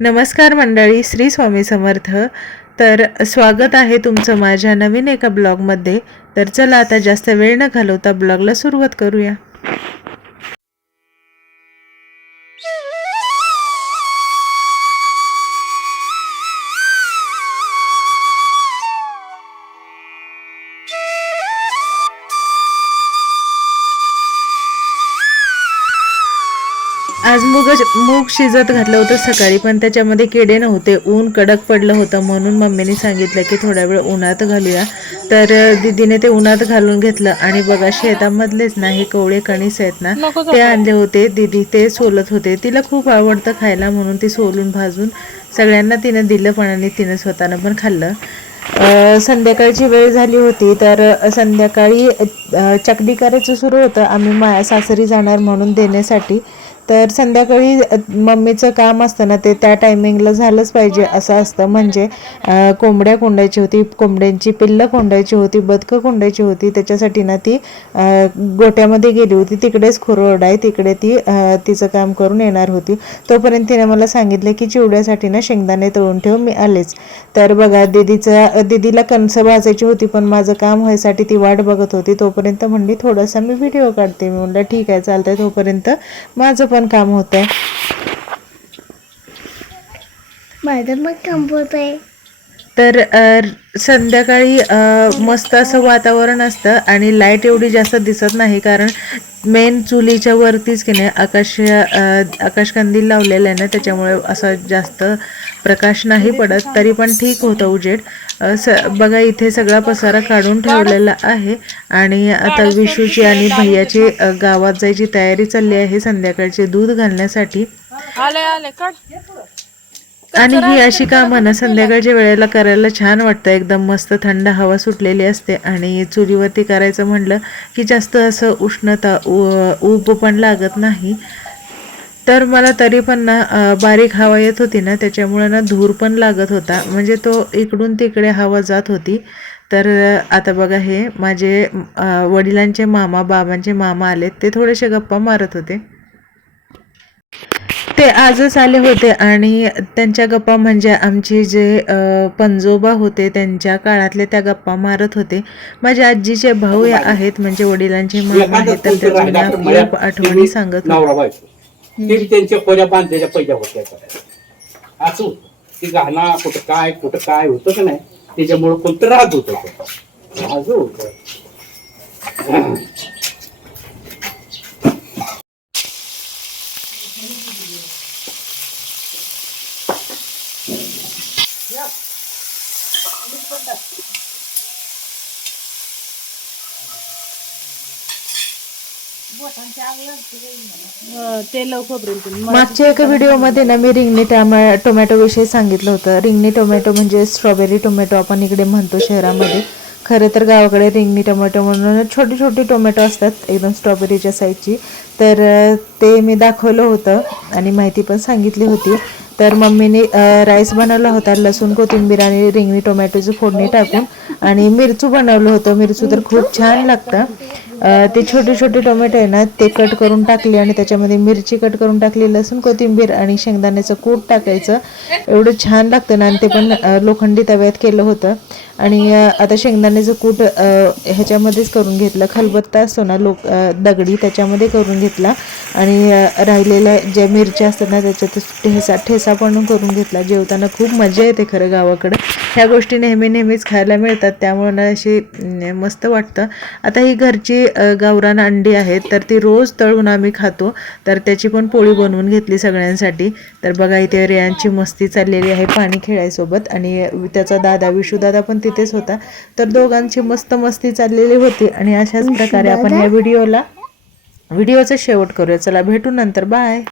नमस्कार मंडळी श्री स्वामी समर्थ. तर स्वागत आहे तुमचं माझ्या नवीन एका ब्लॉगमध्ये. तर चला आता जास्त वेळ न घालवता ब्लॉगला सुरुवात करूया. आज मूग मूग शिजत घातलं होतं सकाळी पण त्याच्यामध्ये किडे नव्हते. ऊन कडक पडलं होतं म्हणून मम्मीने सांगितलं की थोडा वेळ उन्हात घालूया. तर दीदीने ते उन्हात घालून घेतलं. आणि बघा शेतामधलेच ना हे कवळे कणीस आहेत ना ते आणले होते. दीदी ते सोलत होते. तिला खूप आवडतं खायला म्हणून ती सोलून भाजून सगळ्यांना तिनं दिलं पण आणि तिनं स्वतःनं पण खाल्लं. संध्याकाळची वेळ झाली होती तर संध्याकाळी चकली करायचं सुरू होतं. आम्ही मा सासरी जाणार म्हणून देण्यासाठी. तर संध्याकाळी मम्मीचं काम असतं ना ते त्या टायमिंगला झालंच पाहिजे असं असतं. म्हणजे कोंबड्या कोंडायची होती कोंबड्यांची पिल्लं कोंडायची होती बदकं कोंडायची होती त्याच्यासाठी ना ती गोट्यामध्ये गेली होती. तिकडेच खुरोड आहे तिकडे ती तिचं काम करून येणार होती. तोपर्यंत तिने मला सांगितलं की चिवड्यासाठी ना शेंगदाणे तळून ठेव मी आलेच. तर बघा दीदीचा दीदीला कणसं भाजायची होती पण माझं काम व्हायसाठी ती वाट बघत होती. तोपर्यंत म्हणली थोडासा मी व्हिडिओ काढते. मी म्हणलं ठीक आहे चालतंय. तोपर्यंत माझं पण पण काम होत आहे माझं पण काम होत आहे तर संध्याकाळी मस्त असं वातावरण असतं आणि लाइट एवढी जास्त दिसत नाही कारण मेन चुलीच्या वरतीच की नाही आकाश आकाशकंदील लावलेलं आहे ना त्याच्यामुळे असं जास्त प्रकाश नाही पडत. तरी पण ठीक होतं उजेड. स बघा इथे सगळा पसारा काढून ठेवलेला आहे आणि आता विशूची आणि भैयाची गावात जायची तयारी चालली आहे संध्याकाळचे दूध घालण्यासाठी. आले आले आणि ही अशी कामं ना संध्याकाळच्या वेळेला करायला छान वाटतं. एकदम मस्त थंड हवा सुटलेली असते आणि चुलीवरती करायचं म्हणलं की जास्त असं उष्णता उ- ऊब पण लागत नाही. तर मला तरी पण ना बारीक हवा येत होती ना त्याच्यामुळे ना धूर पण लागत होता. म्हणजे तो इकडून तिकडे हवा जात होती. तर आता बघा हे माझे वडिलांचे मामा बाबांचे मामा आलेत ते थोडेसे गप्पा मारत होते. ते आजच आले होते आणि त्यांच्या गप्पा म्हणजे आमचे जे पंजोबा होते त्यांच्या काळातले त्या गप्पा मारत होते. माझ्या आजीचे भाऊ या आहेत म्हणजे वडिलांचे मामा आहेत तर त्या जुन्या खूप आठवणी सांगत होते. नवरा बायको. ते बी त्यांच्या खोऱ्या बांधलेल्या पहिल्या होत्या असू ती घाणा कुठं काय कुठं काय होतं का नाही त्याच्यामुळं कोणतं राहत होतं राजू होत. खोबरेल मागच्या एका व्हिडिओमध्ये ना मी रिंगणी टोमॅ टोमॅटो विषयी सांगितलं होतं. रिंगणी टोमॅटो म्हणजे स्ट्रॉबेरी टोमॅटो आपण इकडे म्हणतो शहरामध्ये. खरं तर गावाकडे रिंगणी टोमॅटो म्हणून छोटी छोटी टोमॅटो असतात एकदम स्ट्रॉबेरीच्या साईजची तर ते मी दाखवलं होतं आणि माहिती पण सांगितली होती. तर मम्मीने राईस बनवला होता लसूण कोथिंबीर आणि रिंगणी टोमॅटोची फोडणी टाकून. आणि मिरचू बनवलं होतं. मिरचू तर खूप छान लागतं. ते छोटे छोटे टोमॅटो आहे ना ते कट करून टाकले आणि त्याच्यामध्ये मिरची कट करून टाकली लसूण कोथिंबीर आणि शेंगदाण्याचं कूट टाकायचं. एवढं छान लागतं ना आणि ते पण लोखंडी तव्यात केलं होतं. आणि आता शेंगदाण्याचं कूट ह्याच्यामध्येच करून घेतलं. खलबत्ता असतो ना लोक दगडी त्याच्यामध्ये करून घेतला. आणि राहिलेल्या ज्या मिरच्या असतात ना त्याच्यात ठेसा ठेसा पण करून घेतला. जेवताना खूप मजा येते खरं गावाकडं. ह्या गोष्टी नेहमी नेहमीच खायला मिळतात त्यामुळे ना अशी मस्त वाटतं. आता ही घरची गावरान अंडी आहेत तर ती रोज तळून आम्ही खातो. तर त्याची पण पोळी बनवून घेतली सगळ्यांसाठी. तर बघा इथे रेयांची मस्ती चाललेली आहे पाणी खेळायसोबत. आणि त्याचा दादा विशू दादा पण तिथेच होता. तर दोघांची मस्त मस्ती चाललेली होती. आणि अशाच प्रकारे आपण या व्हिडिओला व्हिडिओचा शेवट करूया. चला भेटू नंतर. बाय.